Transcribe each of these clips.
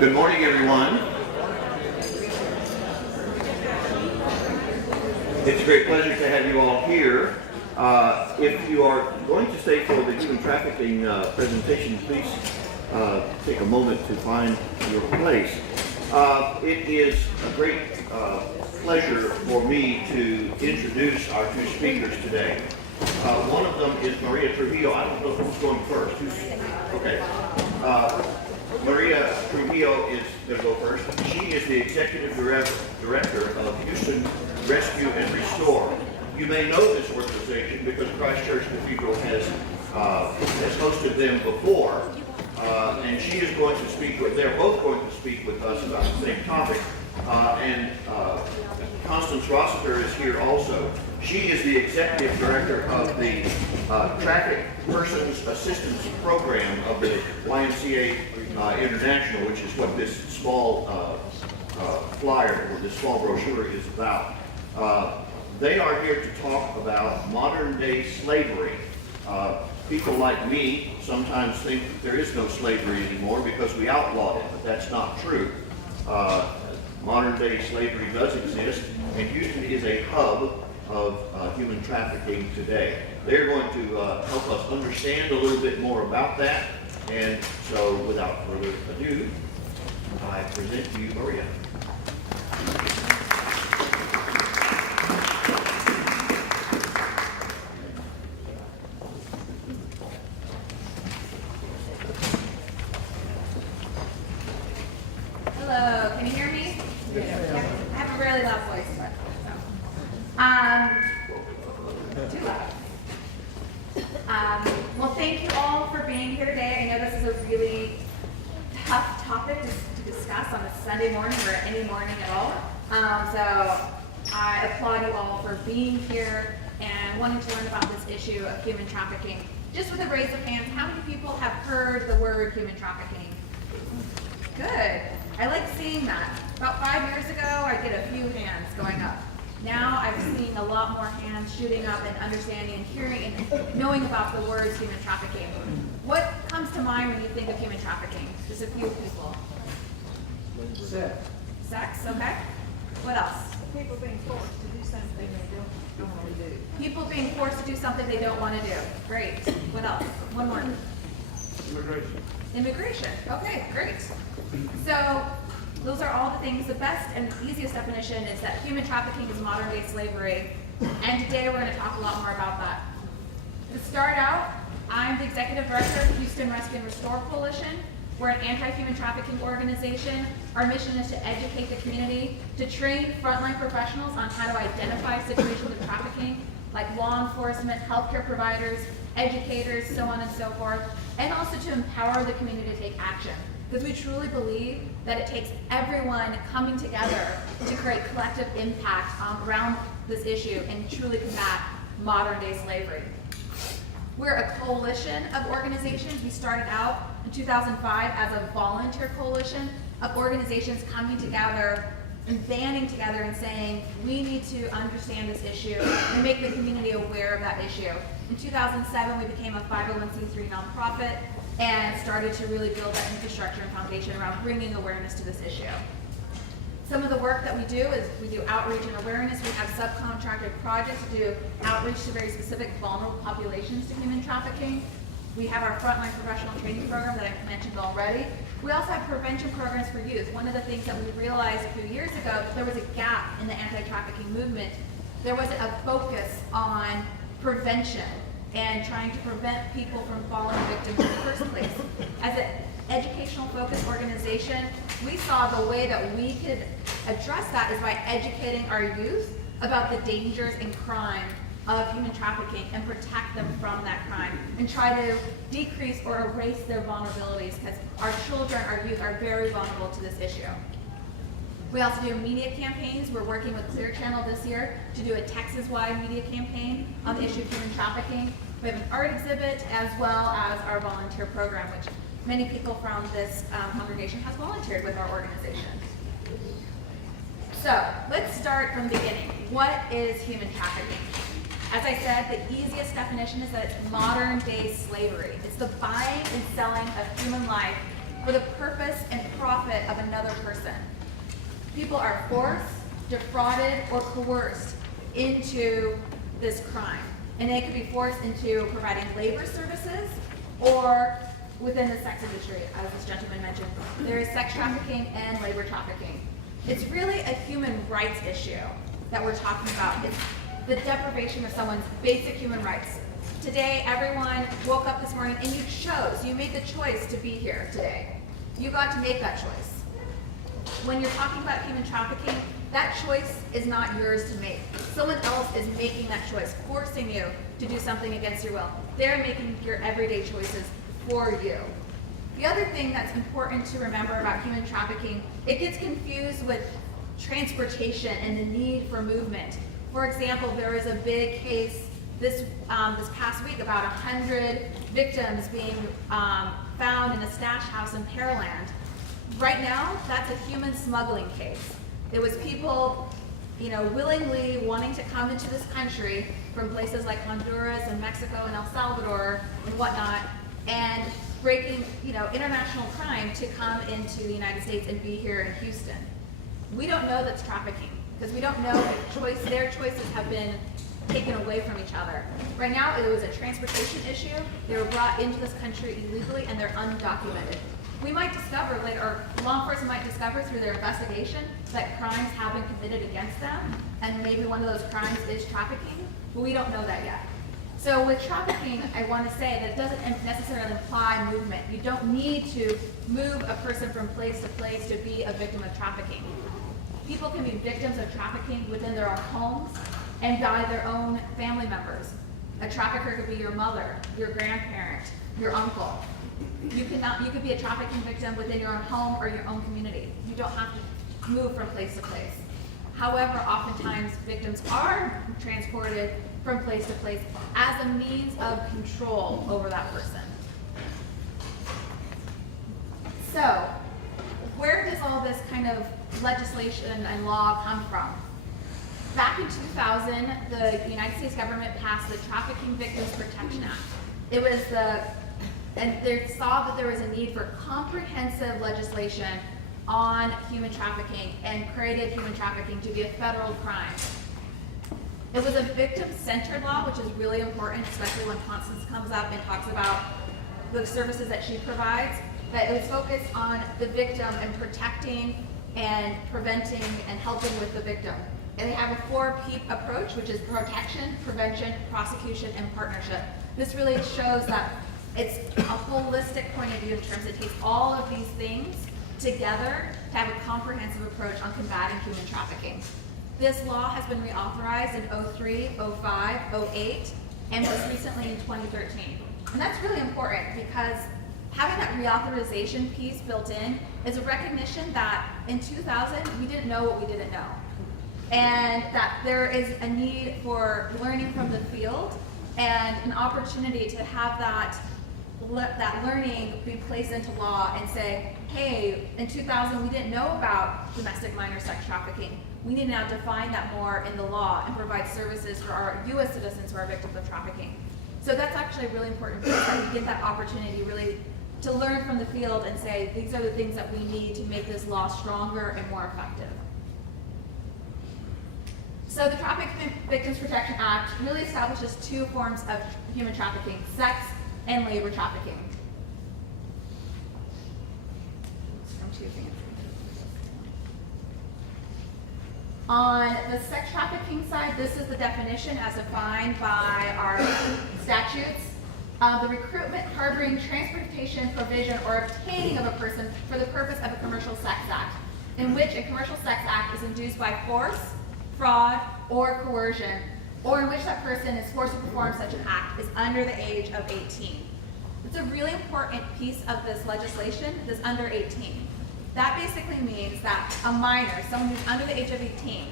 Good morning, everyone. It's a great pleasure to have you all here. If you are going to stay for the human trafficking presentation, please take a moment to find your place. It is a great pleasure for me to introduce our two speakers today. One of them is Maria Trujillo. I don't know who's going first. Okay. Maria Trujillo is going to go first. She is the Executive Director of Houston Rescue and Restore. You may know this organization because Christ Church Cathedral has hosted them before, and she is going to speak with. They're both going to speak with us about the same topic. And Constance Rossiter is here also. She is the Executive Director of the Trafficked Persons Assistance Program of the YMCA International, which is what this small flyer or this small brochure is about. They are here to talk about modern-day slavery. People like me sometimes think that there is no slavery anymore because we outlawed it, but that's not true. Modern-day slavery does exist, and Houston is a hub of human trafficking today. They're going to help us understand a little bit more about that, and so without further ado, I present to you Maria. Hello, can you hear me? I have a really loud voice, but too loud. Well, thank you all for being here today. I know this is a really tough topic to discuss on a Sunday morning or any morning at all. So I applaud you all for being here and wanting to learn about this issue of human trafficking. Just with a raise of hands, how many people have heard the word human trafficking? Good. I like seeing that. About 5 years ago, I'd get a few hands going up. Now I'm seeing a lot more hands shooting up and understanding and hearing and knowing about the words human trafficking. What comes to mind when you think of human trafficking? Just a few people. Sex. Sex, okay. What else? People being forced to do something they don't want to do. People being forced to do something they don't want to do. Great. What else? One more. Immigration. Immigration. Okay, great. So those are all the things. The best and easiest definition is that human trafficking is modern day slavery. And today we're going to talk a lot more about that. To start out, I'm the Executive Director of Houston Rescue and Restore Coalition. We're an anti-human trafficking organization. Our mission is to educate the community, to train frontline professionals on how to identify situations of trafficking, like law enforcement, healthcare providers, educators, so on and so forth, and also to empower the community to take action. Because we truly believe that it takes everyone coming together to create collective impact around this issue and truly combat modern day slavery. We're a coalition of organizations. We started out in 2005 as a volunteer coalition of organizations coming together and banding together and saying, we need to understand this issue and make the community aware of that issue. In 2007, we became a 501c3 nonprofit and started to really build that infrastructure and foundation around bringing awareness to this issue. Some of the work that we do is we do outreach and awareness. We have subcontracted projects to do outreach to very specific vulnerable populations to human trafficking. We have our frontline professional training program that I mentioned already. We also have prevention programs for youth. One of the things that we realized a few years ago, there was a gap in the anti-trafficking movement. There wasn't a focus on prevention and trying to prevent people from falling victim in the first place. As an educational focused organization, we saw the way that we could address that is by educating our youth about the dangers and crime of human trafficking and protect them from that crime and try to decrease or erase their vulnerabilities, because our children, our youth are very vulnerable to this issue. We also do media campaigns. We're working with Clear Channel this year to do a Texas-wide media campaign on the issue of human trafficking. We have an art exhibit as well as our volunteer program, which many people from this congregation has volunteered with our organization. So let's start from the beginning. What is human trafficking? As I said, the easiest definition is that it's modern day slavery. It's the buying and selling of human life for the purpose and profit of another person. People are forced, defrauded, or coerced into this crime. And they could be forced into providing labor services or within the sex industry, as this gentleman mentioned. There is sex trafficking and labor trafficking. It's really a human rights issue that we're talking about. It's the deprivation of someone's basic human rights. Today, everyone woke up this morning and you made the choice to be here today. You got to make that choice. When you're talking about human trafficking, that choice is not yours to make. Someone else is making that choice, forcing you to do something against your will. They're making your everyday choices for you. The other thing that's important to remember about human trafficking, it gets confused with transportation and the need for movement. For example, there was a big case this past week about 100 victims being found in a stash house in Pearland. Right now, that's a human smuggling case. It was people, willingly wanting to come into this country from places like Honduras and Mexico and El Salvador and whatnot, and breaking, international crime to come into the United States and be here in Houston. We don't know that's trafficking because we don't know if their choices have been taken away from each other. Right now, it was a transportation issue. They were brought into this country illegally and they're undocumented. We might discover later, or law enforcement might discover through their investigation that crimes have been committed against them, and maybe one of those crimes is trafficking, but we don't know that yet. So with trafficking, I want to say that it doesn't necessarily imply movement. You don't need to move a person from place to place to be a victim of trafficking. People can be victims of trafficking within their own homes and by their own family members. A trafficker could be your mother, your grandparent, your uncle. You could be a trafficking victim within your own home or your own community. You don't have to move from place to place. However, oftentimes victims are transported from place to place as a means of control over that person. So, where does all this kind of legislation and law come from? Back in 2000, the United States government passed the Trafficking Victims Protection Act. And they saw that there was a need for comprehensive legislation on human trafficking and created human trafficking to be a federal crime. It was a victim-centered law, which is really important, especially when Constance comes up and talks about the services that she provides. But it was focused on the victim and protecting and preventing and helping with the victim. And they have a 4P approach, which is protection, prevention, prosecution, and partnership. This really shows that it's a holistic point of view in terms of it takes all of these things together to have a comprehensive approach on combating human trafficking. This law has been reauthorized in 03, 05, 08, and most recently in 2013. And that's really important because having that reauthorization piece built in is a recognition that in 2000, we didn't know what we didn't know. And that there is a need for learning from the field and an opportunity to have that learning be placed into law and say, hey, in 2000 we didn't know about domestic minor sex trafficking. We need to now define that more in the law and provide services for our U.S. citizens who are victims of trafficking. So that's actually a really important piece that we get that opportunity really to learn from the field and say, these are the things that we need to make this law stronger and more effective. So the Trafficking Victims Protection Act really establishes two forms of human trafficking, sex and labor trafficking. On the sex trafficking side, this is the definition as defined by our statutes. The recruitment, harboring, transportation, provision, or obtaining of a person for the purpose of a commercial sex act, in which a commercial sex act is induced by force, fraud, or coercion, or in which that person is forced to perform such an act is under the age of 18. It's a really important piece of this legislation, this under 18. That basically means that a minor, someone who's under the age of 18,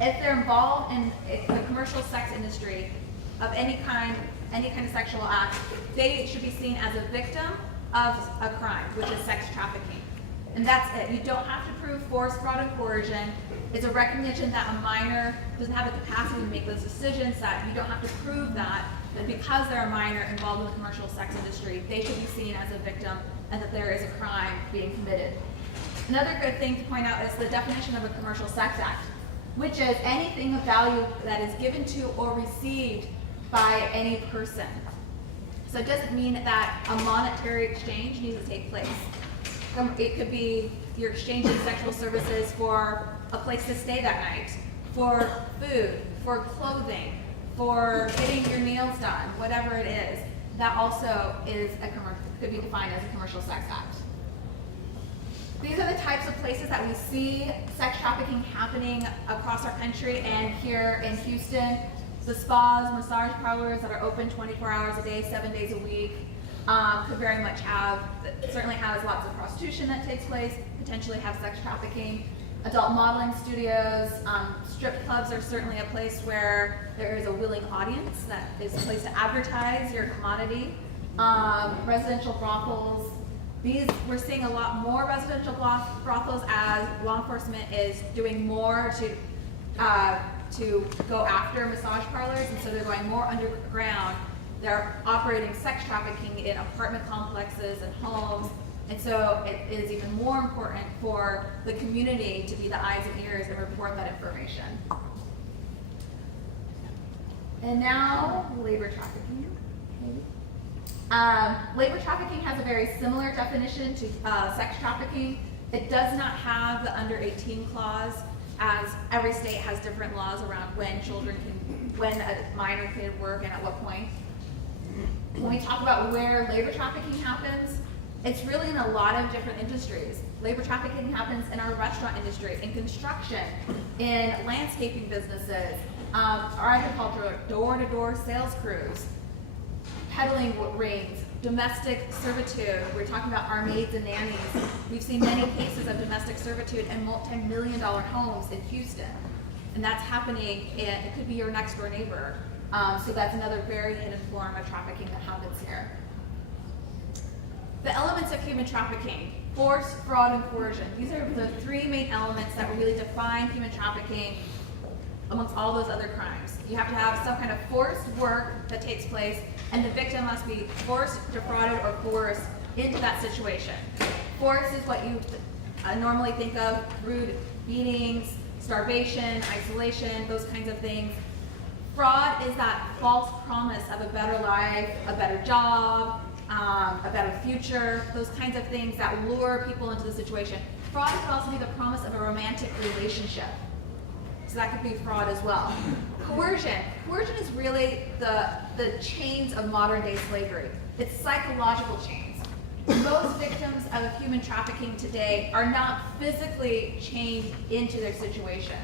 if they're involved in the commercial sex industry of any kind of sexual act, they should be seen as a victim of a crime, which is sex trafficking. And that's it. You don't have to prove force, fraud, and coercion. It's a recognition that a minor doesn't have the capacity to make those decisions, that you don't have to prove that because they're a minor involved in the commercial sex industry, they should be seen as a victim and that there is a crime being committed. Another good thing to point out is the definition of a commercial sex act, which is anything of value that is given to or received by any person. So it doesn't mean that a monetary exchange needs to take place. It could be you're exchanging sexual services for a place to stay that night, for food, for clothing, for getting your nails done, whatever it is. That also is could be defined as a commercial sex act. These are the types of places that we see sex trafficking happening across our country and here in Houston. The spas, massage parlors that are open 24 hours a day, 7 days a week, could very much certainly has lots of prostitution that takes place, potentially have sex trafficking. Adult modeling studios, strip clubs are certainly a place where there is a willing audience that is a place to advertise your commodity. Residential brothels. We're seeing a lot more residential brothels as law enforcement is doing more to go after massage parlors, and so they're going more underground. They're operating sex trafficking in apartment complexes and homes, and so it is even more important for the community to be the eyes and ears and report that information. And now, labor trafficking. Labor trafficking has a very similar definition to sex trafficking. It does not have the under 18 clause, as every state has different laws around when a minor can work and at what point. When we talk about where labor trafficking happens, it's really in a lot of different industries. Labor trafficking happens in our restaurant industry, in construction, in landscaping businesses, our agriculture, door-to-door sales crews, peddling rings, domestic servitude. We're talking about our maids and nannies. We've seen many cases of domestic servitude in multi-million-dollar homes in Houston. And that's happening, it could be your next door neighbor. So that's another very hidden form of trafficking that happens here. The elements of human trafficking: force, fraud, and coercion. These are the three main elements that really define human trafficking amongst all those other crimes. You have to have some kind of forced work that takes place, and the victim must be forced, defrauded, or coerced into that situation. Force is what you normally think of: rude beatings, starvation, isolation, those kinds of things. Fraud is that false promise of a better life, a better job, a better future, those kinds of things that lure people into the situation. Fraud could also be the promise of a romantic relationship. So that could be fraud as well. Coercion. Coercion is really the chains of modern day slavery. It's psychological chains. Most victims of human trafficking today are not physically chained into their situation.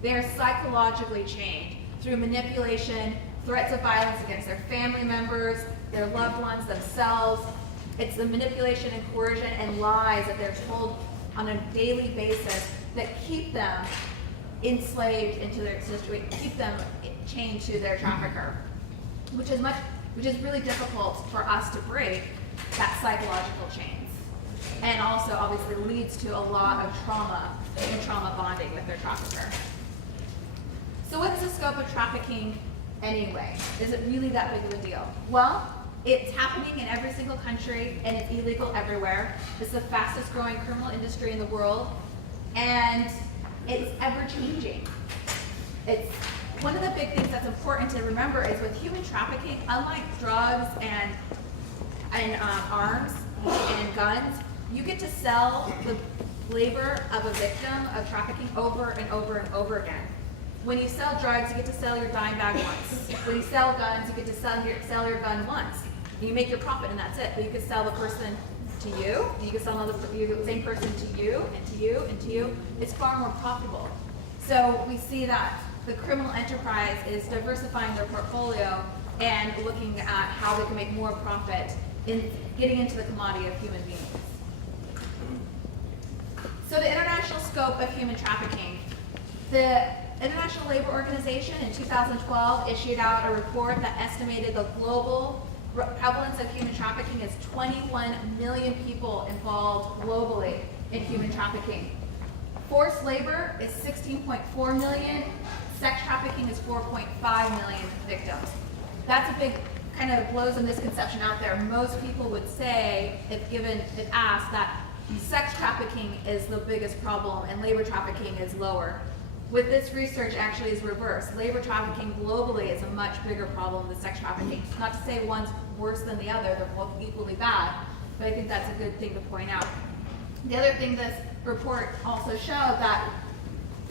They are psychologically chained through manipulation, threats of violence against their family members, their loved ones, themselves. It's the manipulation and coercion and lies that they're told on a daily basis that keep them enslaved into their situation, keep them chained to their trafficker, which is really difficult for us to break that psychological chains, and also obviously leads to a lot of trauma and trauma bonding with their trafficker. So what is the scope of trafficking anyway? Is it really that big of a deal? Well, it's happening in every single country and it's illegal everywhere. It's the fastest growing criminal industry in the world, and it's ever changing. It's one of the big things that's important to remember is with human trafficking, unlike drugs and arms and guns, you get to sell the labor of a victim of trafficking over and over and over again. When you sell drugs, you get to sell your dime bag once. When you sell guns, you get to sell your gun once. You make your profit and that's it. But you could sell the person to you, and you can sell the same person to you, and to you, and to you. It's far more profitable. So we see that the criminal enterprise is diversifying their portfolio and looking at how they can make more profit in getting into the commodity of human beings. So the international scope of human trafficking. The International Labor Organization in 2012 issued out a report that estimated the global prevalence of human trafficking is 21 million people involved globally in human trafficking. Forced labor is 16.4 million. Sex trafficking is 4.5 million victims. That's a big kind of blows a misconception out there. Most people would say, if asked, that sex trafficking is the biggest problem and labor trafficking is lower. With this research actually is reversed. Labor trafficking globally is a much bigger problem than sex trafficking. Not to say one's worse than the other, they're both equally bad, but I think that's a good thing to point out. The other thing this report also showed that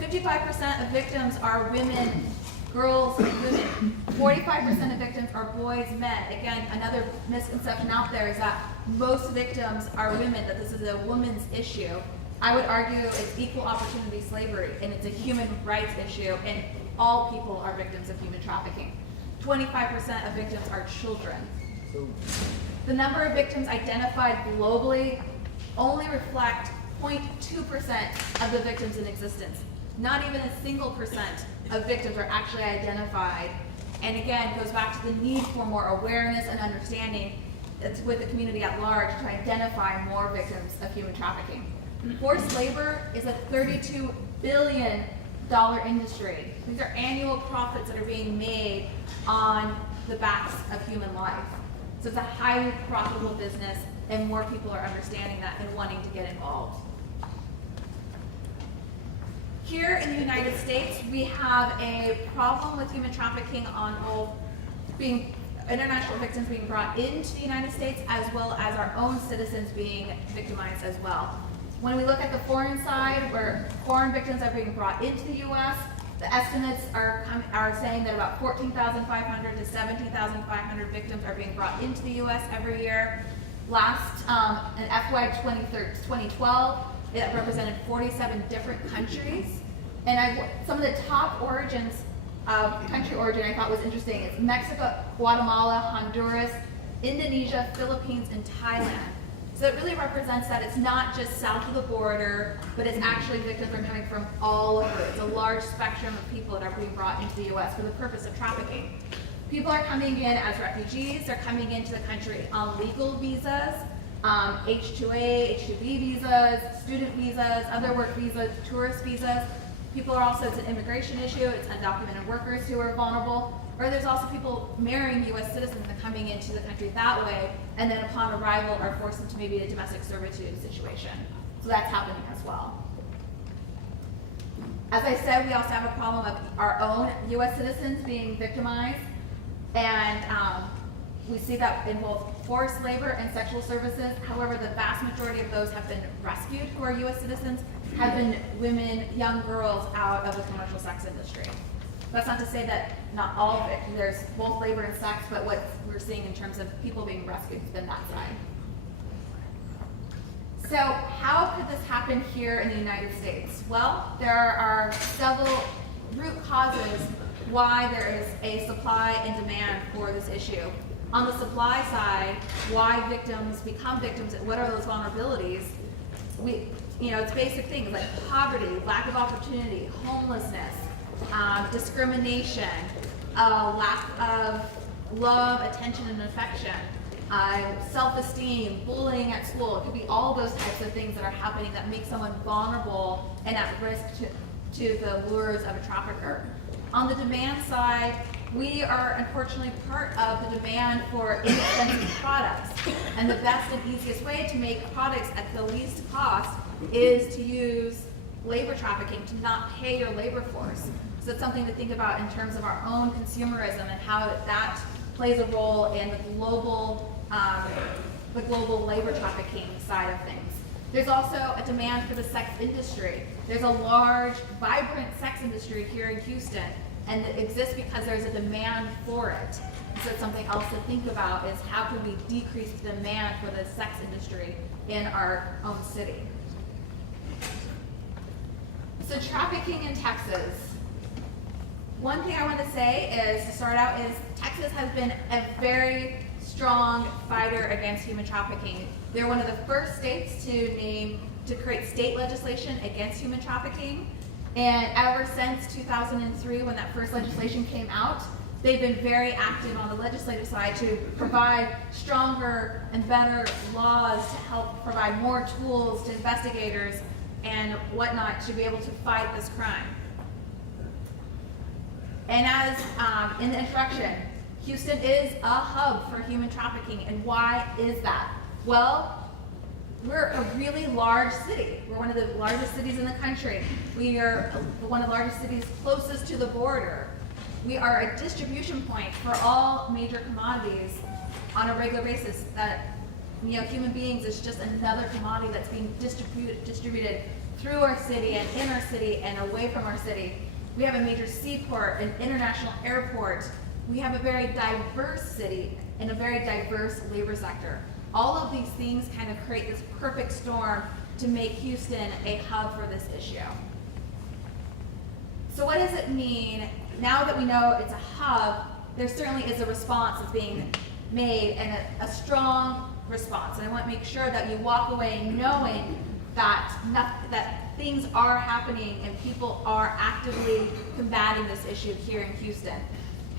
55% of victims are women, girls, and women. 45% of victims are boys, men. Again, another misconception out there is that most victims are women, that this is a woman's issue. I would argue it's equal opportunity slavery, and it's a human rights issue, and all people are victims of human trafficking. 25% of victims are children. The number of victims identified globally only reflect 0.2% of the victims in existence. Not even a single percent of victims are actually identified. And again, it goes back to the need for more awareness and understanding with the community at large to identify more victims of human trafficking. Forced labor is a $32 billion industry. These are annual profits that are being made on the backs of human life. So it's a highly profitable business, and more people are understanding that and wanting to get involved. Here in the United States, we have a problem with human trafficking on both international victims being brought into the United States as well as our own citizens being victimized as well. When we look at the foreign side, where foreign victims are being brought into the U.S., the estimates are saying that about 14,500 to 17,500 victims are being brought into the U.S. every year. Last, in FY 2012, it represented 47 different countries. And some of the top origins of country origin I thought was interesting. It's Mexico, Guatemala, Honduras, Indonesia, Philippines, and Thailand. So it really represents that it's not just south of the border, but it's actually victims are coming from all over. It's a large spectrum of people that are being brought into the U.S. for the purpose of trafficking. People are coming in as refugees. They're coming into the country on legal visas, H-2A, H-2B visas, student visas, other work visas, tourist visas. People are also, it's an immigration issue. It's undocumented workers who are vulnerable. Or there's also people marrying U.S. citizens and coming into the country that way, and then upon arrival are forced into maybe a domestic servitude situation. So that's happening as well. As I said, we also have a problem of our own U.S. citizens being victimized, and we see that in both forced labor and sexual services. However, the vast majority of those have been rescued who are U.S. citizens, have been women, young girls out of the commercial sex industry. That's not to say that not all of it, there's both labor and sex, but what we're seeing in terms of people being rescued has been that side. So how could this happen here in the United States? Well, there are several root causes why there is a supply and demand for this issue. On the supply side, why victims become victims and what are those vulnerabilities? It's basic things like poverty, lack of opportunity, homelessness, discrimination, lack of love, attention, and affection, self-esteem, bullying at school. It could be all those types of things that are happening that make someone vulnerable and at risk to the lures of a trafficker. On the demand side, we are unfortunately part of the demand for inexpensive products. And the best and easiest way to make products at the least cost is to use labor trafficking, to not pay your labor force. So it's something to think about in terms of our own consumerism and how that plays a role in the global labor trafficking side of things. There's also a demand for the sex industry. There's a large, vibrant sex industry here in Houston, and it exists because there's a demand for it. So it's something else to think about is how can we decrease the demand for the sex industry in our own city. So trafficking in Texas. One thing I want to say is, to start out, is Texas has been a very strong fighter against human trafficking. They're one of the first states to create state legislation against human trafficking. And ever since 2003, when that first legislation came out, they've been very active on the legislative side to provide stronger and better laws to help provide more tools to investigators and whatnot to be able to fight this crime. And as in the introduction, Houston is a hub for human trafficking. And why is that? Well, we're a really large city. We're one of the largest cities in the country. We are one of the largest cities closest to the border. We are a distribution point for all major commodities on a regular basis. That, you know, human beings is just another commodity that's being distributed through our city and in our city and away from our city. We have a major seaport, an international airport. We have a very diverse city and a very diverse labor sector. All of these things kind of create this perfect storm to make Houston a hub for this issue. So what does it mean? Now that we know it's a hub, there certainly is a response that's being made, and a strong response. And I want to make sure that you walk away knowing that things are happening and people are actively combating this issue here in Houston.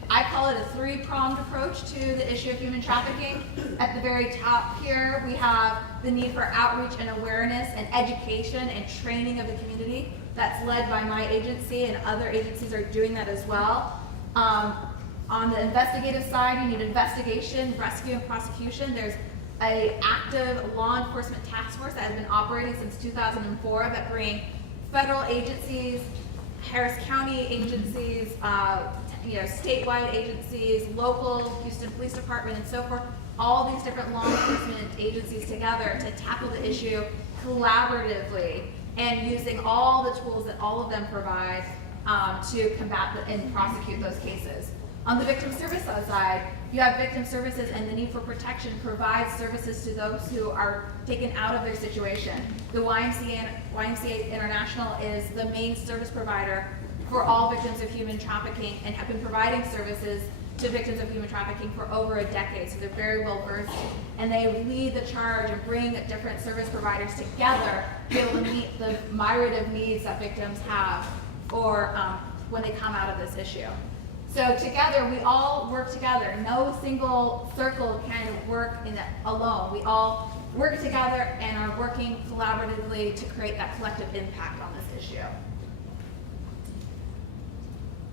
I call it a three-pronged approach to the issue of human trafficking. At the very top here, we have the need for outreach and awareness and education and training of the community. That's led by my agency, and other agencies are doing that as well. On the investigative side, you need investigation, rescue, and prosecution. There's an active law enforcement task force that has been operating since 2004 that bring federal agencies, Harris County agencies, statewide agencies, local Houston Police Department, and so forth, all these different law enforcement agencies together to tackle the issue collaboratively and using all the tools that all of them provide to combat and prosecute those cases. On the victim service side, you have victim services, and the need for protection provides services to those who are taken out of their situation. The YMCA International is the main service provider for all victims of human trafficking and have been providing services to victims of human trafficking for over a decade. So they're very well versed, and they lead the charge and bring different service providers together to be able to meet the myriad of needs that victims have or when they come out of this issue. So together, we all work together. No single circle can work alone. We all work together and are working collaboratively to create that collective impact on this issue.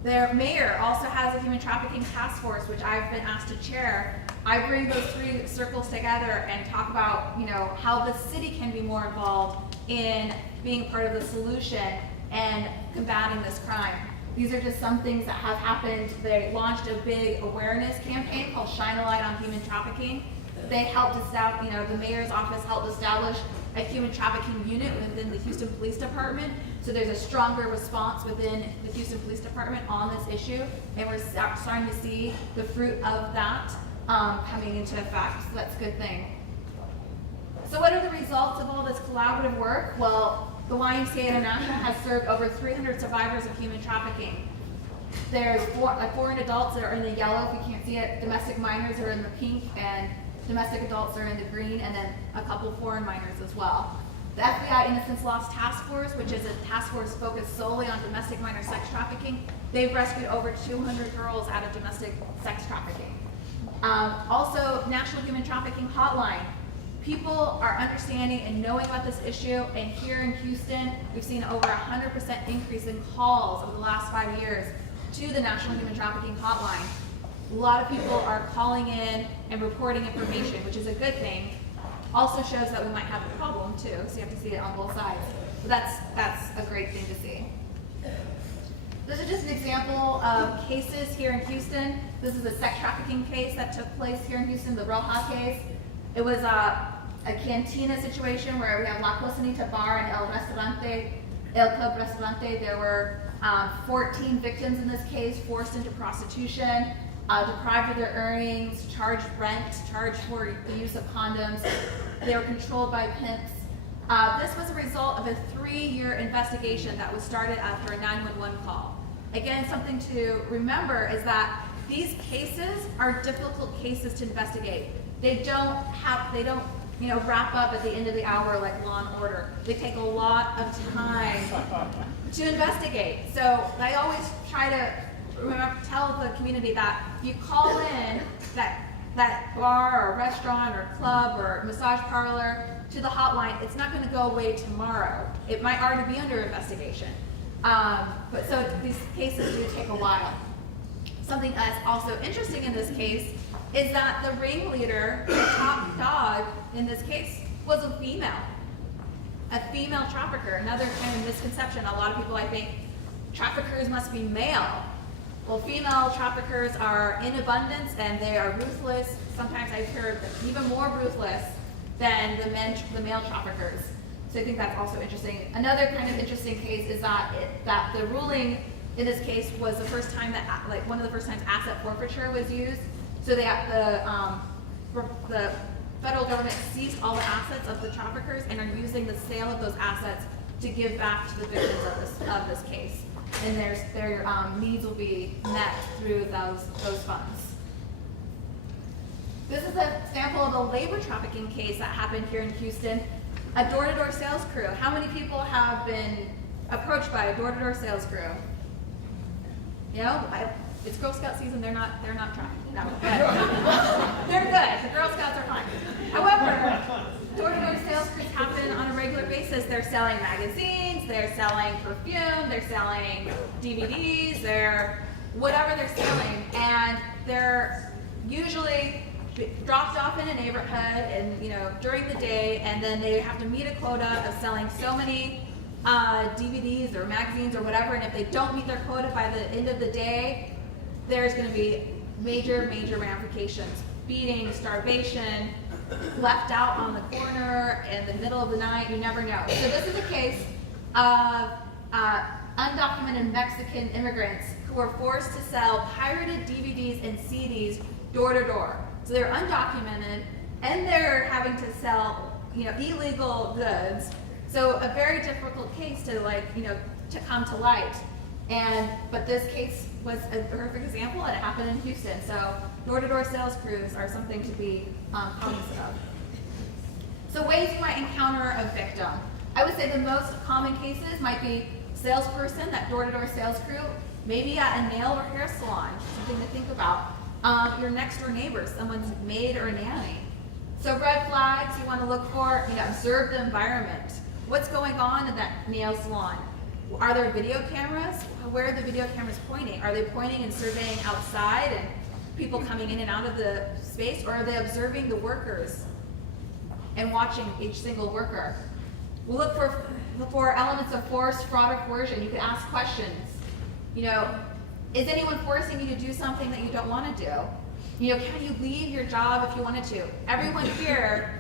The mayor also has a human trafficking task force, which I've been asked to chair. I bring those three circles together and talk about, how the city can be more involved in being part of the solution and combating this crime. These are just some things that have happened. They launched a big awareness campaign called Shine a Light on Human Trafficking. They helped establish, the mayor's office helped establish a human trafficking unit within the Houston Police Department. So there's a stronger response within the Houston Police Department on this issue, and we're starting to see the fruit of that coming into effect. So that's a good thing. So what are the results of all this collaborative work? Well, the YMCA International has served over 300 survivors of human trafficking. There's foreign adults that are in the yellow, if you can't see it. Domestic minors are in the pink, and domestic adults are in the green, and then a couple foreign minors as well. The FBI Innocence Lost Task Force, which is a task force focused solely on domestic minor sex trafficking, they've rescued over 200 girls out of domestic sex trafficking. Also, National Human Trafficking Hotline. People are understanding and knowing about this issue, and here in Houston, we've seen over 100% increase in calls over the last 5 years to the National Human Trafficking Hotline. A lot of people are calling in and reporting information, which is a good thing. Also shows that we might have a problem too, so you have to see it on both sides. But that's a great thing to see. This is just an example of cases here in Houston. This is a sex trafficking case that took place here in Houston, the Rojas case. It was a cantina situation where we have La Cocinita Bar and El Club Restaurante. There were 14 victims in this case, forced into prostitution, deprived of their earnings, charged rent, charged for the use of condoms. They were controlled by pimps. This was a result of a 3-year investigation that was started after a 911 call. Again, something to remember is that these cases are difficult cases to investigate. They don't wrap up at the end of the hour like Law and Order. They take a lot of time to investigate. So I always try to tell the community that if you call in that bar or restaurant or club or massage parlor to the hotline, it's not going to go away tomorrow. It might already be under investigation. But so these cases do take a while. Something that's also interesting in this case is that the ringleader, the top dog in this case, was a female trafficker. Another kind of misconception. A lot of people, I think, traffickers must be male. Well, female traffickers are in abundance and they are ruthless. Sometimes I've heard even more ruthless than the male traffickers. So I think that's also interesting. Another kind of interesting case is that the ruling in this case was the first time that, like, one of the first times asset forfeiture was used. So the federal government seized all the assets of the traffickers and are using the sale of those assets to give back to the victims of this case. And their needs will be met through those funds. This is an example of a labor trafficking case that happened here in Houston. A door-to-door sales crew. How many people have been approached by a door-to-door sales crew? You know, it's Girl Scout season. They're not trafficking. No, they're good. The Girl Scouts are fine. However, door-to-door sales crews happen on a regular basis. They're selling magazines. They're selling perfume. They're selling DVDs. They're whatever they're selling, and they're usually dropped off in a neighborhood and, you know, during the day, and then they have to meet a quota of selling so many DVDs or magazines or whatever, and if they don't meet their quota by the end of the day, there's going to be major ramifications. Beating, starvation, left out on the corner in the middle of the night, you never know. So this is a case of undocumented Mexican immigrants who were forced to sell pirated DVDs and CDs door to door. So they're undocumented and they're having to sell, you know, illegal goods. So a very difficult case to, like, you know, to come to light. But this case was a perfect example, and it happened in Houston. So door-to-door sales crews are something to be cognizant of. So ways you might encounter a victim. I would say the most common cases might be salesperson, that door-to-door sales crew, maybe at a nail or hair salon, something to think about. Your next door neighbor, someone's maid or nanny. So red flags you want to look for, you know, observe the environment. What's going on in that nail salon? Are there video cameras? Where are the video cameras pointing? Are they pointing and surveying outside and people coming in and out of the space? Or are they observing the workers and watching each single worker? We'll look for elements of force, fraud, or coercion. You can ask questions. You know, is anyone forcing you to do something that you don't want to do? You know, can you leave your job if you wanted to? Everyone here,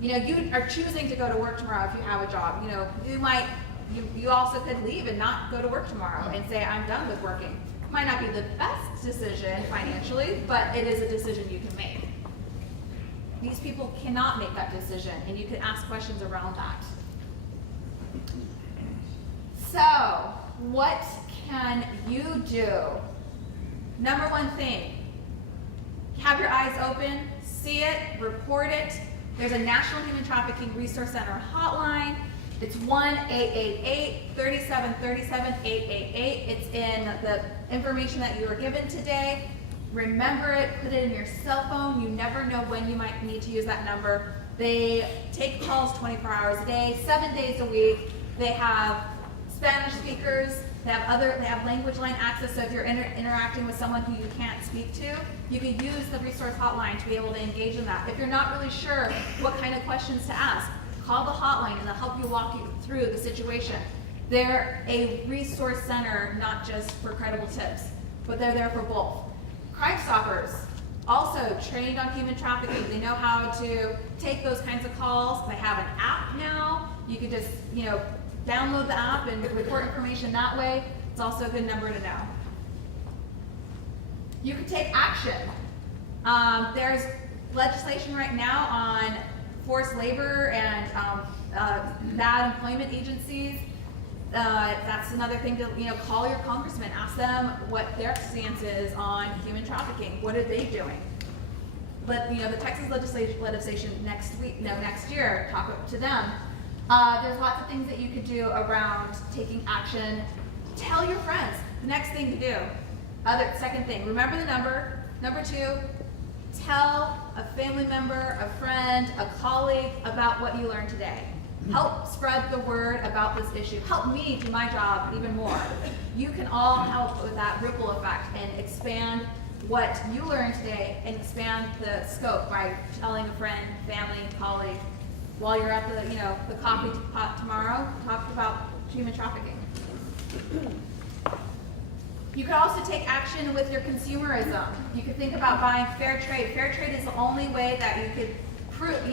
you know, you are choosing to go to work tomorrow if you have a job. You know, you also could leave and not go to work tomorrow and say, I'm done with working. It might not be the best decision financially, but it is a decision you can make. These people cannot make that decision, and you can ask questions around that. So, what can you do? Number one thing, have your eyes open, see it, report it. There's a National Human Trafficking Resource Center hotline. It's 1-888-3737-888. It's in the information that you were given today. Remember it, put it in your cell phone. You never know when you might need to use that number. They take calls 24 hours a day, 7 days a week. They have Spanish speakers. They have language line access, so if you're interacting with someone who you can't speak to, you can use the resource hotline to be able to engage in that. If you're not really sure what kind of questions to ask, call the hotline and they'll help you walk you through the situation. They're a resource center, not just for credible tips, but they're there for both. Crime Stoppers, also trained on human trafficking. They know how to take those kinds of calls. They have an app now. You can just, you know, download the app and report information that way. It's also a good number to know. You can take action. There's legislation right now on forced labor and bad employment agencies. That's another thing to, you know, call your congressman, ask them what their stance is on human trafficking. What are they doing? But, you know, the Texas legislation next year, talk to them. There's lots of things that you could do around taking action. Tell your friends. The next thing to do. Second thing, remember the number. Number 2, tell a family member, a friend, a colleague about what you learned today. Help spread the word about this issue. Help me do my job even more. You can all help with that ripple effect and expand what you learned today and expand the scope by telling a friend, family, colleague, while you're at the coffee pot tomorrow, talk about human trafficking. You could also take action with your consumerism. You could think about buying fair trade. Fair trade is the only way that you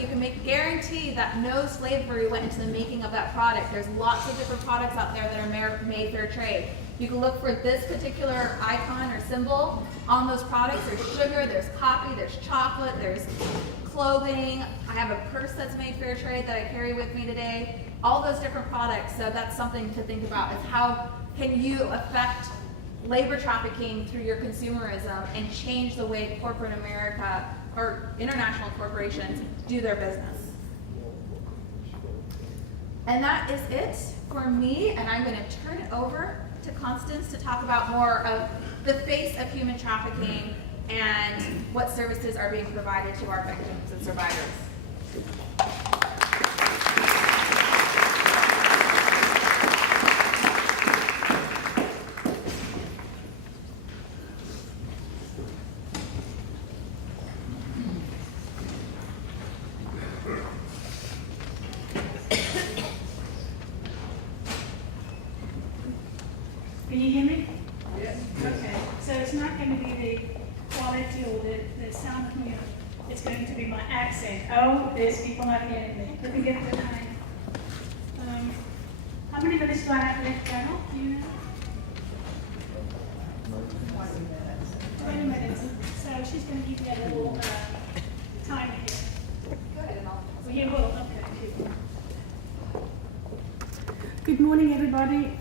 can guarantee that no slavery went into the making of that product. There's lots of different products out there that are made fair trade. You can look for this particular icon or symbol on those products. There's sugar, there's coffee, there's chocolate, there's clothing. I have a purse that's made fair trade that I carry with me today. All those different products. So that's something to think about, is how can you affect labor trafficking through your consumerism and change the way corporate America or international corporations do their business. And that is it for me, and I'm going to turn it over to Constance to talk about more of the face of human trafficking and what services are being provided to our victims and survivors. Can you hear me? Yes. Okay, so it's not going to be the quality or the sound of me. It's going to be my accent. Oh, there's people not hearing me. Let me get the time. How many minutes do I have left, Carol? Do you know? 20 minutes. So she's going to give me a little timer here. Go ahead, and I'll. Well, you will. Okay. Good morning, everybody.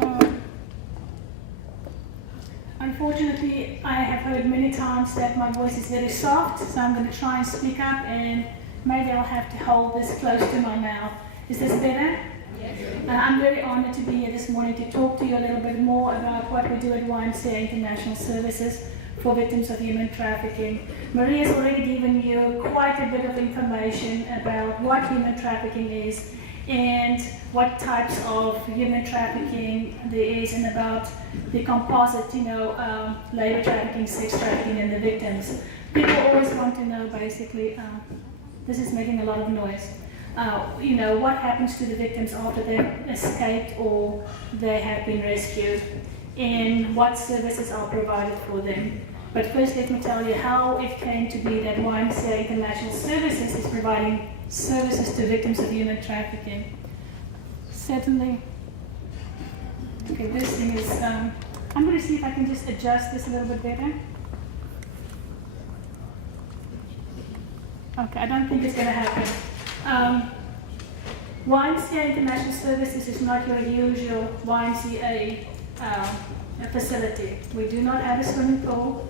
Unfortunately, I have heard many times that my voice is very soft, so I'm going to try and speak up, and maybe I'll have to hold this close to my mouth. Is this better? Yes. I'm very honored to be here this morning to talk to you a little bit more about what we do at YMCA International Services for victims of human trafficking. Maria has already given you quite a bit of information about what human trafficking is and what types of human trafficking there is, and about the composite, labor trafficking, sex trafficking, and the victims. People always want to know, basically, this is making a lot of noise, what happens to the victims after they've escaped or they have been rescued, and what services are provided for them. But first, let me tell you how it came to be that YMCA International Services is providing services to victims of human trafficking. Certainly. Okay, this thing is, I'm going to see if I can just adjust this a little bit better. Okay, I don't think it's going to happen. YMCA International Services is not your usual YMCA facility. We do not have a swimming pool.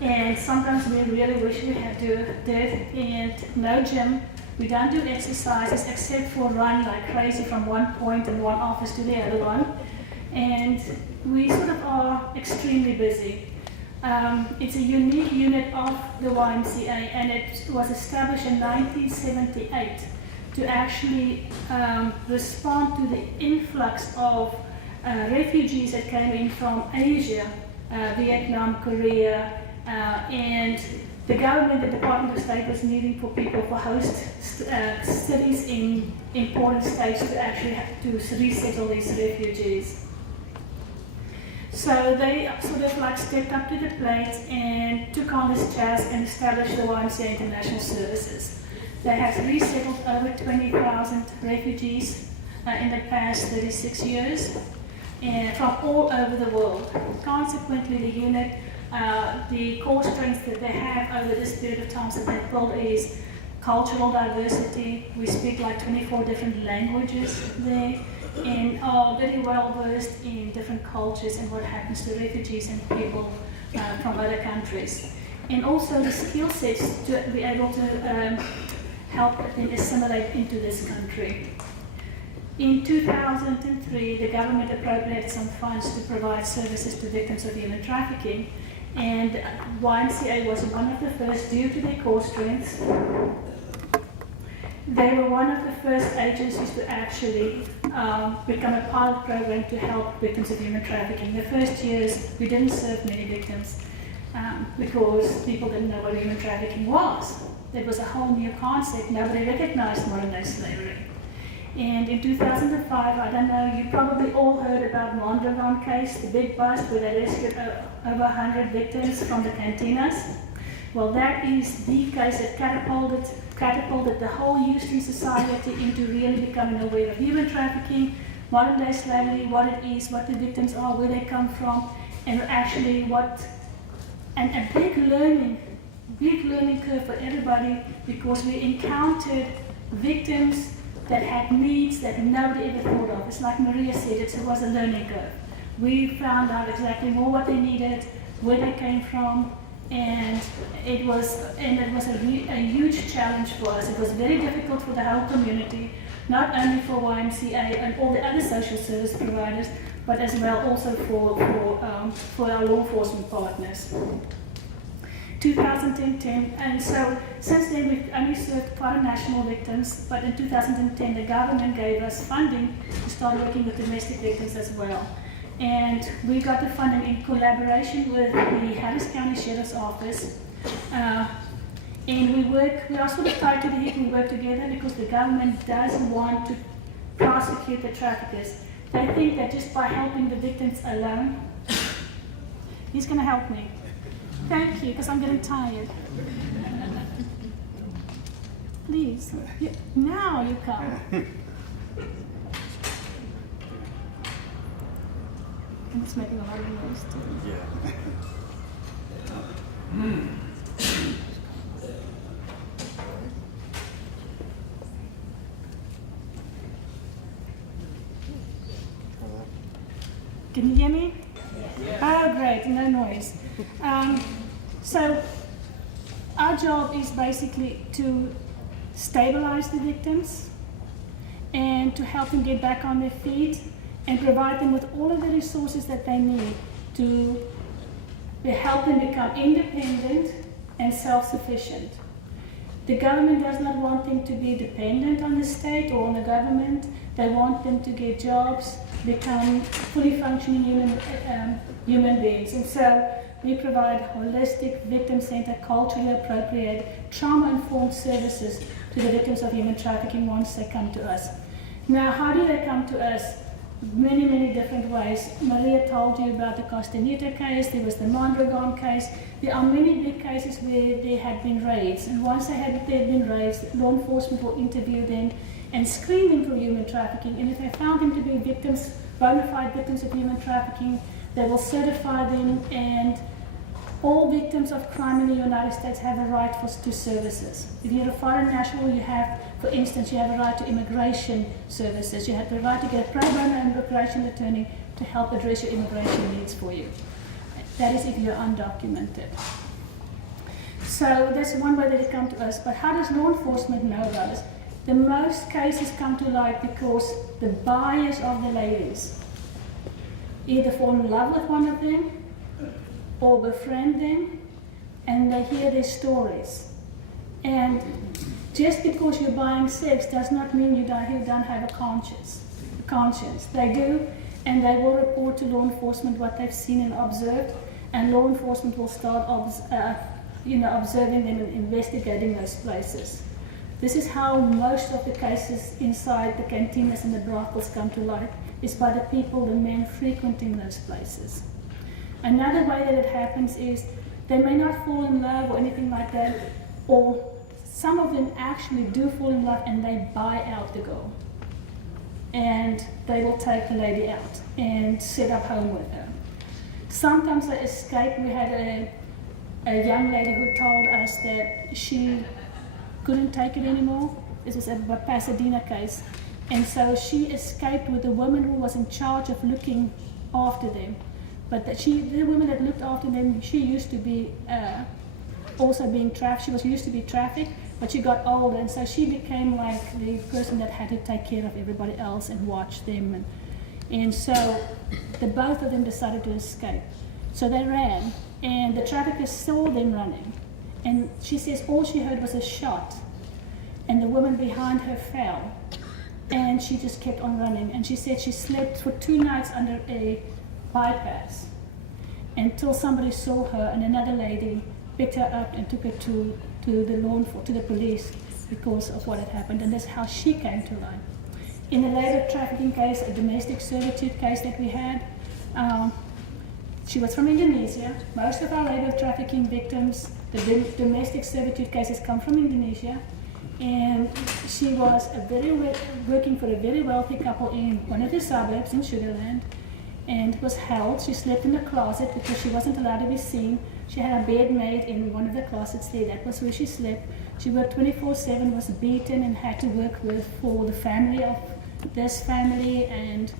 And sometimes we really wish we did, and no gym. We don't do exercises except for run like crazy from one point in one office to the other one. And we sort of are extremely busy. It's a unique unit of the YMCA, and it was established in 1978 to actually respond to the influx of refugees that came in from Asia, Vietnam, Korea, and the government, the Department of State, was needing for people for host cities in important states to actually have to resettle these refugees. So they sort of like stepped up to the plate and took on this task and established the YMCA International Services. They have resettled over 20,000 refugees in the past 36 years from all over the world. Consequently, the unit, the core strengths that they have over this period of time that they've built is cultural diversity. We speak like 24 different languages there, and are very well versed in different cultures and what happens to refugees and people from other countries. And also the skill sets to be able to help them assimilate into this country. In 2003, the government appropriated some funds to provide services to victims of human trafficking, and YMCA was one of the first, due to their core strengths. They were one of the first agencies to actually become a pilot program to help victims of human trafficking. The first years, we didn't serve many victims. because people didn't know what human trafficking was. It was a whole new concept. Nobody recognized modern day slavery. And in 2005, I don't know, you probably all heard about Mondragon case, the big bust where they rescued over 100 victims from the cantinas. Well, that is the case that catapulted the whole Houston society into really becoming aware of human trafficking, modern day slavery, what it is, what the victims are, where they come from, and actually and a big learning curve for everybody, because we encountered victims that had needs that nobody ever thought of. It's like Maria said, it was a learning curve. We found out exactly more what they needed, where they came from, and it was a huge challenge for us. It was very difficult for the whole community, not only for YMCA and all the other social service providers, but as well also for our law enforcement partners. 2010, and so since then we've only served foreign national victims, but in 2010 the government gave us funding to start working with domestic victims as well. And we got the funding in collaboration with the Harris County Sheriff's Office. And we are sort of tied to the hip, we work together because the government does want to prosecute the traffickers. They think that just by helping the victims alone, he's going to help me. Thank you, because I'm getting tired. Please, now you come. And it's making a lot of noise too. Yeah. Can you hear me? Oh, great, no noise. So our job is basically to stabilize the victims and to help them get back on their feet and provide them with all of the resources that they need to help them become independent and self-sufficient. The government does not want them to be dependent on the state or on the government. They want them to get jobs, become fully functioning human beings. And so we provide holistic, victim-centered, culturally appropriate, trauma-informed services to the victims of human trafficking once they come to us. Now, how do they come to us? Many, many different ways. Maria told you about the Costanita case, there was the Mondragon case. There are many big cases where there had been raids, and once they've been raised, law enforcement will interview them and screen them for human trafficking. And if they found them to be victims, bona fide victims of human trafficking, they will certify them, and all victims of crime in the United States have a right to services. If you're a foreign national, you have, for instance, you have a right to immigration services. You have the right to get a pro bono immigration attorney to help address your immigration needs for you. That is if you're undocumented. So that's one way that they come to us. But how does law enforcement know about us? The most cases come to light because the buyers of the ladies either fall in love with one of them or befriend them, and they hear their stories. And just because you're buying sex does not mean you don't have a conscience. They do, and they will report to law enforcement what they've seen and observed, and law enforcement will start observing them and investigating those places. This is how most of the cases inside the cantinas and the brothels come to light, is by the people, the men frequenting those places. Another way that it happens is they may not fall in love or anything like that, or some of them actually do fall in love and they buy out the girl. And they will take the lady out and set up home with her. Sometimes they escape. We had a young lady who told us that she couldn't take it anymore. This is a Pasadena case. And so she escaped with the woman who was in charge of looking after them. But the woman that looked after them, she used to be also being trafficked. She was used to be trafficked, but she got older, and so she became like the person that had to take care of everybody else and watch them. And so the both of them decided to escape. So they ran, and the traffickers saw them running. And she says all she heard was a shot, and the woman behind her fell. And she just kept on running. And she said she slept for 2 nights under a bypass. until somebody saw her and another lady picked her up and took her to the police because of what had happened, and that's how she came to light. In the labor trafficking case, a domestic servitude case that we had, she was from Indonesia. Most of our labor trafficking victims, the domestic servitude cases come from Indonesia, and she was working for a very wealthy couple in one of the suburbs in Sugarland, and was held. She slept in a closet because she wasn't allowed to be seen. She had a bed made in one of the closets there. That was where she slept. She worked 24/7, was beaten, and had to work for the family of this family, and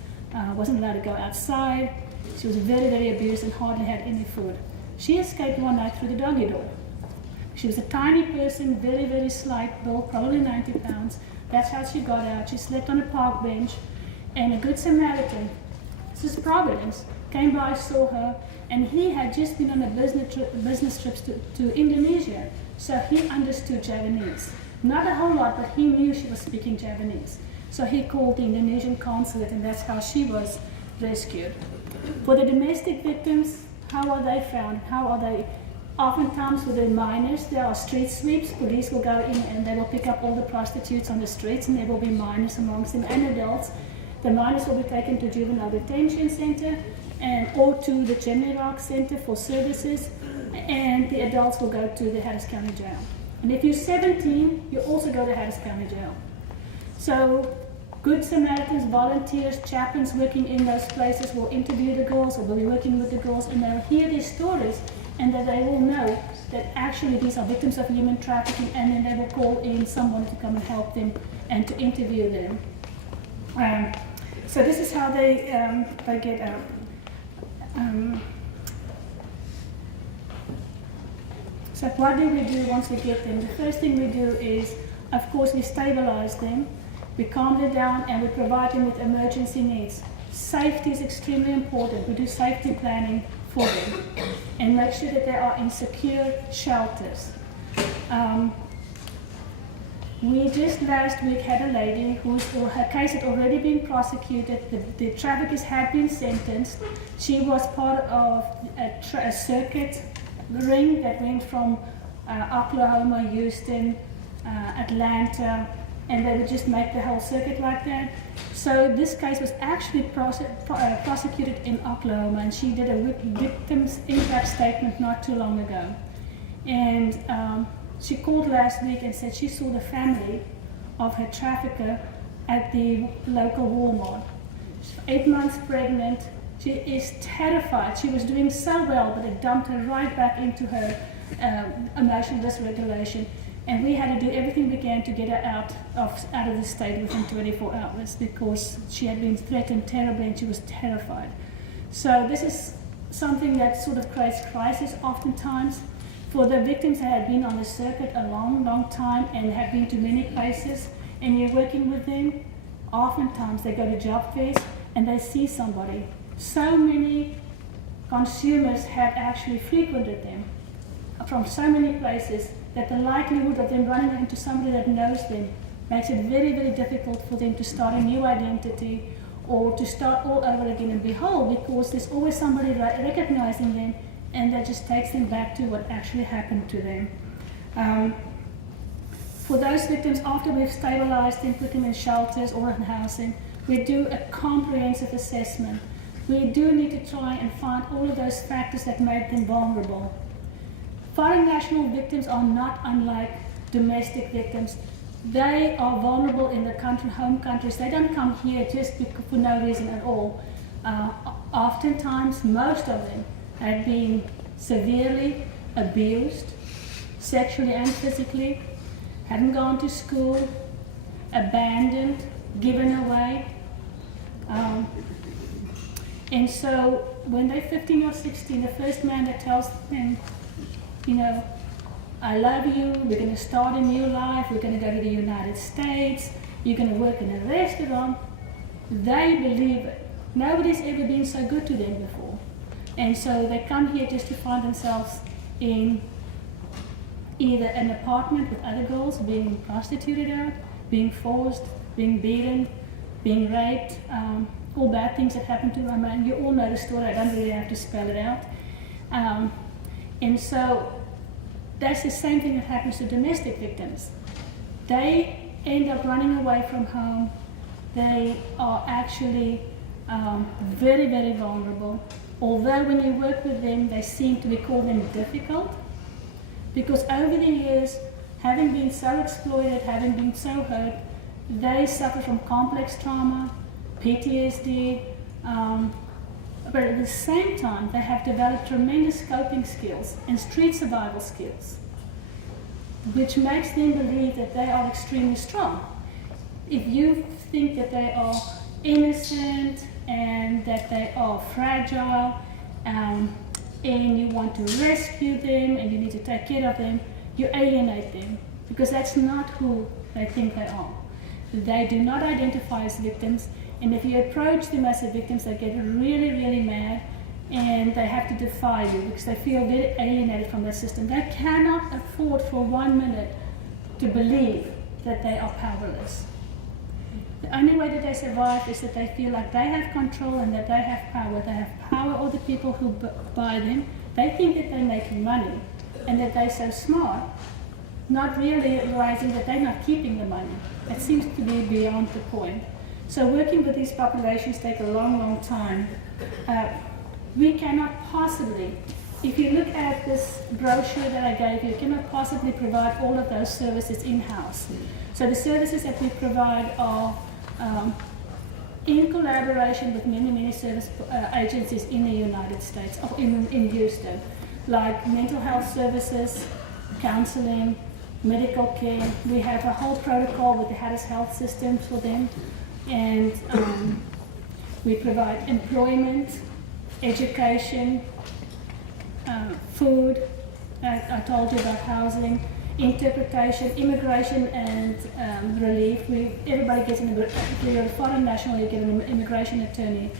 wasn't allowed to go outside. She was very, very abused and hardly had any food. She escaped one night through the doggy door. She was a tiny person, very, very slight build, probably 90 pounds. That's how she got out. She slept on a park bench, and a good Samaritan, this is Providence, came by, saw her, and he had just been on a business trips to Indonesia, so he understood Javanese. Not a whole lot, but he knew she was speaking Javanese. So he called the Indonesian consulate, and that's how she was rescued. For the domestic victims, how are they found? How are they? Oftentimes with the minors, there are street sweeps. Police will go in and they will pick up all the prostitutes on the streets, and there will be minors amongst them and adults. The minors will be taken to juvenile detention center or to the General Center for services, and the adults will go to the Harris County Jail. And if you're 17, you also go to Harris County Jail. So Good Samaritans, volunteers, chaplains working in those places will interview the girls, or will be working with the girls, and they'll hear these stories, and that they will know that actually these are victims of human trafficking, and then they will call in someone to come and help them and to interview them. So this is how they get out. So what do we do once we get them? The first thing we do is, of course, we stabilize them, we calm them down, and we provide them with emergency needs. Safety is extremely important. We do safety planning for them and make sure that they are in secure shelters. We just last week had a lady her case had already been prosecuted. The traffickers had been sentenced. She was part of a circuit ring that went from Oklahoma, Houston, Atlanta, and they would just make the whole circuit like that. So this case was actually prosecuted in Oklahoma, and she did a victim's impact statement not too long ago. And she called last week and said she saw the family of her trafficker at the local Walmart. She's 8 months pregnant. She is terrified. She was doing so well, but it dumped her right back into her emotional dysregulation. And we had to do everything we can to get her out of the state within 24 hours because she had been threatened terribly and she was terrified. So this is something that sort of creates crisis oftentimes. For the victims that had been on the circuit a long, long time and have been to many places, and you're working with them, oftentimes they go to job fairs and they see somebody. So many consumers have actually frequented them from so many places that the likelihood of them running into somebody that knows them makes it very, very difficult for them to start a new identity or to start all over again and be whole, because there's always somebody recognizing them, and that just takes them back to what actually happened to them. For those victims, after we've stabilized them, put them in shelters or in housing, we do a comprehensive assessment. We do need to try and find all of those factors that make them vulnerable. Foreign national victims are not unlike domestic victims. They are vulnerable in their home countries. They don't come here just for no reason at all. Oftentimes, most of them had been severely abused, sexually and physically, hadn't gone to school, abandoned, given away. And so when they're 15 or 16, the first man that tells them, you know, I love you, we're going to start a new life, we're going to go to the United States, you're going to work in a restaurant, they believe it. Nobody's ever been so good to them before. And so they come here just to find themselves in either an apartment with other girls, being prostituted out, being forced, being beaten, being raped, all bad things that happen to them. And you all know the story, I don't really have to spell it out. And so that's the same thing that happens to domestic victims. They end up running away from home. They are actually very, very vulnerable. Although when you work with them, they seem to be call them difficult, because over the years, having been so exploited, having been so hurt, they suffer from complex trauma, PTSD, but at the same time, they have developed tremendous coping skills and street survival skills, which makes them believe that they are extremely strong. If you think that they are innocent and that they are fragile, and you want to rescue them and you need to take care of them, you alienate them, because that's not who they think they are. They do not identify as victims, and if you approach them as victims, they get really, really mad, and they have to defy you because they feel very alienated from the system. They cannot afford for 1 minute to believe that they are powerless. The only way that they survive is that they feel like they have control and that they have power. They have power over the people who buy them. They think that they're making money and that they're so smart, not really realizing that they're not keeping the money. It seems to be beyond the point. So working with these populations takes a long, long time. We cannot possibly, if you look at this brochure that I gave you, cannot possibly provide all of those services in-house. So the services that we provide are in collaboration with many, many service agencies in the United States, or in Houston, like mental health services, counseling, medical care. We have a whole protocol with the Harris Health System for them, and we provide employment, education, food. I told you about housing, interpretation, immigration, and relief. Everybody gets if you're a foreign national, you get an immigration attorney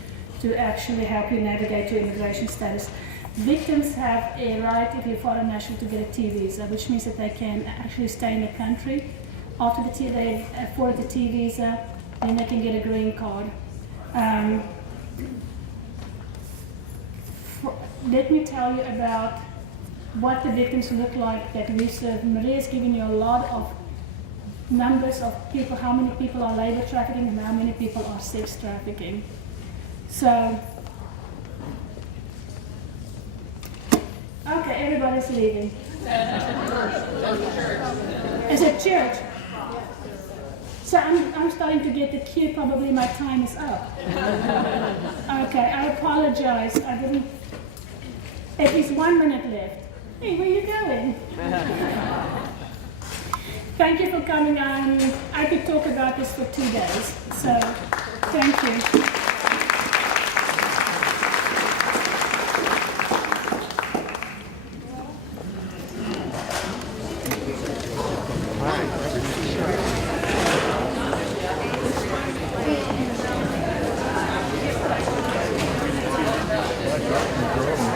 to actually help you navigate your immigration status. Victims have a right, if you're a foreign national, to get a T visa, which means that they can actually stay in the country. After they afford the T visa, then they can get a green card. Let me tell you about what the victims look like that we serve. Maria's given you a lot of numbers of people, how many people are labor trafficking and how many people are sex trafficking. So, okay, everybody's leaving. Is it church? So I'm starting to get the cue, probably my time is up. Okay, I apologize. It is 1 minute left. Hey, where are you going? Thank you for coming on. I could talk about this for 2 days, so thank you. Girl.